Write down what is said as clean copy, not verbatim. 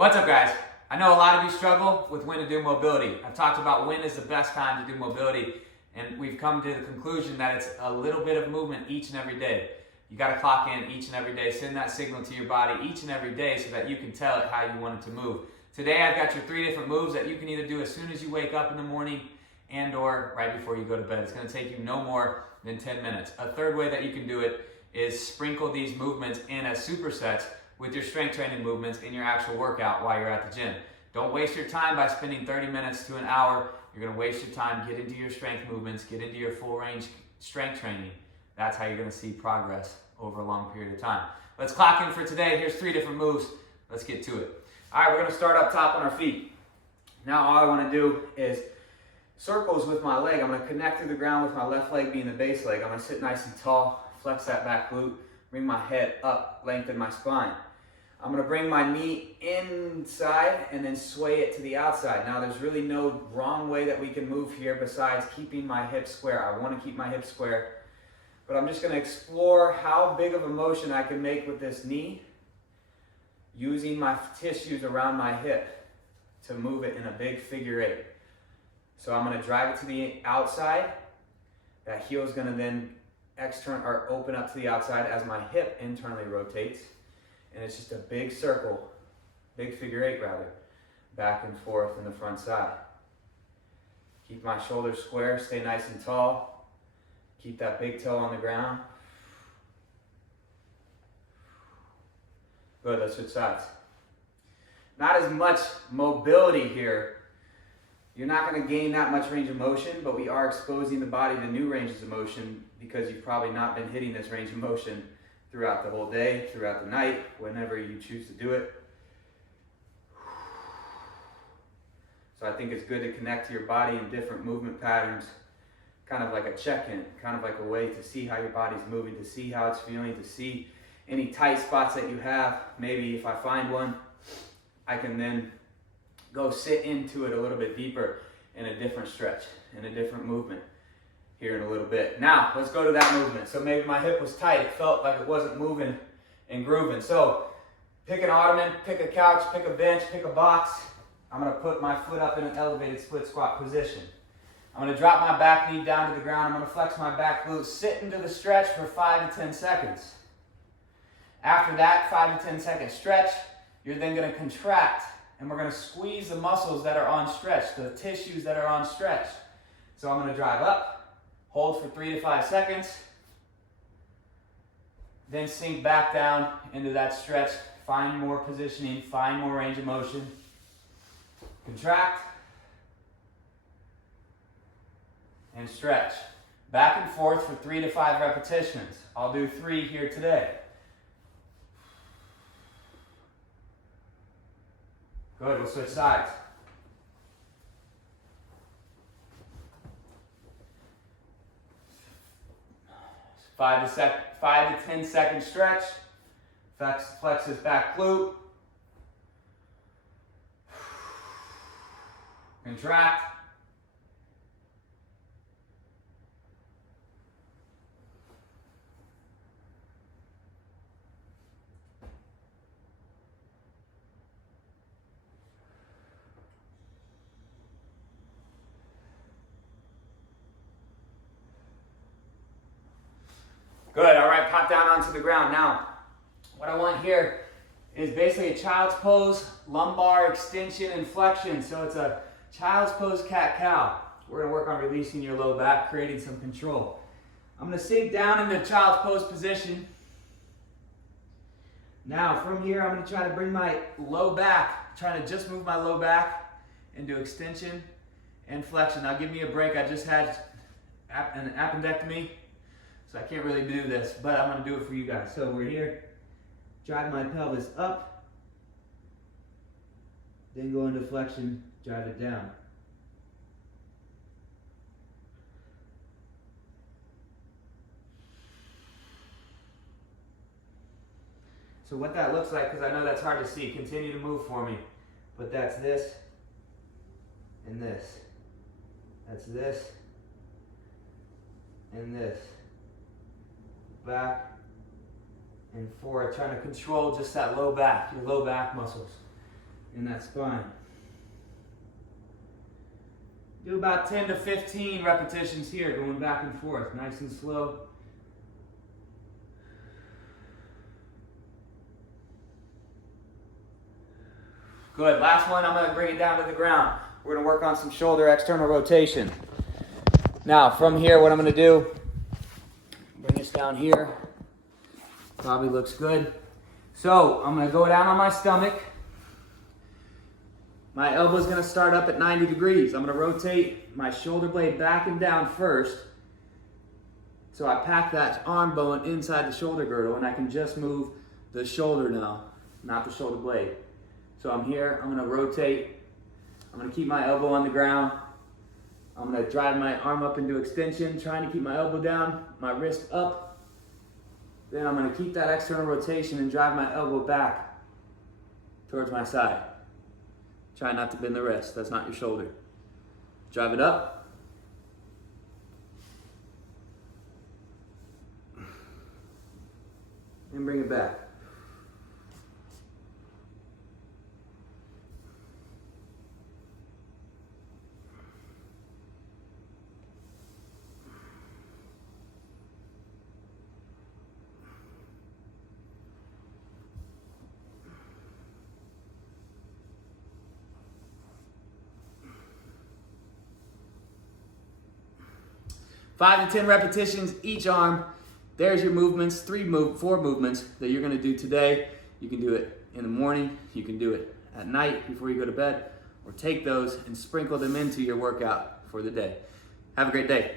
What's up, guys? I know a lot of you struggle with when to do mobility. I've talked about when is the best time to do mobility, and we've come to the conclusion that it's a little bit of movement each and every day. You got to clock in each and every day, send that signal to your body each and every day so that you can tell it how you want it to move. Today I've got your 3 different moves that you can either do as soon as you wake up in the morning and or right before you go to bed. It's going to take you no more than 10 minutes. A third way that you can do it is sprinkle these movements in as supersets with your strength training movements in your actual workout while you're at the gym. Don't waste your time by spending 30 minutes to an hour. You're going to waste your time. Get into your strength movements, get into your full range strength training. That's how you're going to see progress over a long period of time. Let's clock in for today. Here's 3 different moves. Let's get to it. All right, we're going to start up top on our feet. Now all I want to do is circles with my leg. I'm going to connect to the ground with my left leg being the base leg. I'm going to sit nice and tall, flex that back glute, bring my head up, lengthen my spine. I'm going to bring my knee inside and then sway it to the outside. Now there's really no wrong way that we can move here besides keeping my hips square. I want to keep my hips square, but I'm just going to explore how big of a motion I can make with this knee using my tissues around my hip to move it in a big figure 8. So I'm going to drive it to the outside. That heel is going to then open up to the outside as my hip internally rotates. And it's just a big circle, big figure 8 rather, back and forth in the front side. Keep my shoulders square, stay nice and tall. Keep that big toe on the ground. Good, let's switch sides. Not as much mobility here. You're not going to gain that much range of motion, but we are exposing the body to new ranges of motion because you've probably not been hitting this range of motion throughout the whole day, throughout the night, whenever you choose to do it. So I think it's good to connect to your body in different movement patterns, kind of like a check-in, kind of like a way to see how your body's moving, to see how it's feeling, to see any tight spots that you have. Maybe if I find one, I can then go sit into it a little bit deeper in a different stretch, in a different movement here in a little bit. Now, let's go to that movement. So maybe my hip was tight. It felt like it wasn't moving and grooving. So pick an ottoman, pick a couch, pick a bench, pick a box. I'm going to put my foot up in an elevated split squat position. I'm going to drop my back knee down to the ground. I'm going to flex my back glute, sit into the stretch for 5 to 10 seconds. After that 5 to 10 second stretch, you're then going to contract, and we're going to squeeze the muscles that are on stretch, the tissues that are on stretch. So I'm going to drive up, hold for 3 to 5 seconds, then sink back down into that stretch, find more positioning, find more range of motion, contract, and stretch. Back and forth for 3 to 5 repetitions. I'll do 3 here today. Good, we'll switch sides. 5 to 10 second stretch. Flex his back glute. Contract. Good, all right, pop down onto the ground. Now, what I want here is basically a child's pose, lumbar extension and flexion. So it's a child's pose cat-cow. We're gonna work on releasing your low back, creating some control. I'm gonna sink down into child's pose position. Now, from here, I'm gonna try to bring my low back, trying to just move my low back into extension and flexion. Now, give me a break. I just had an appendectomy, so I can't really do this, but I'm gonna do it for you guys. So we're here, drive my pelvis up, then go into flexion, drive it down. So what that looks like, because I know that's hard to see, continue to move for me, but that's this and this. That's this and this. Back and forth, trying to control just that low back, your low back muscles. in that spine. Do about 10 to 15 repetitions here, going back and forth, nice and slow. Good, last one, I'm gonna bring it down to the ground. We're gonna work on some shoulder external rotation. Now, from here, what I'm gonna do, bring this down here. Probably looks good. So, I'm gonna go down on my stomach. My elbow's gonna start up at 90 degrees. I'm gonna rotate my shoulder blade back and down first. So I pack that arm bone inside the shoulder girdle and I can just move the shoulder now, not the shoulder blade. So I'm here, I'm gonna rotate. I'm gonna keep my elbow on the ground. I'm gonna drive my arm up into extension, trying to keep my elbow down, my wrist up. Then I'm gonna keep that external rotation and drive my elbow back towards my side. Try not to bend the wrist, that's not your shoulder. Drive it up. And bring it back. Five to 10 repetitions each arm. There's your movements, four movements that you're gonna do today. You can do it in the morning, you can do it at night before you go to bed, or take those and sprinkle them into your workout for the day. Have a great day.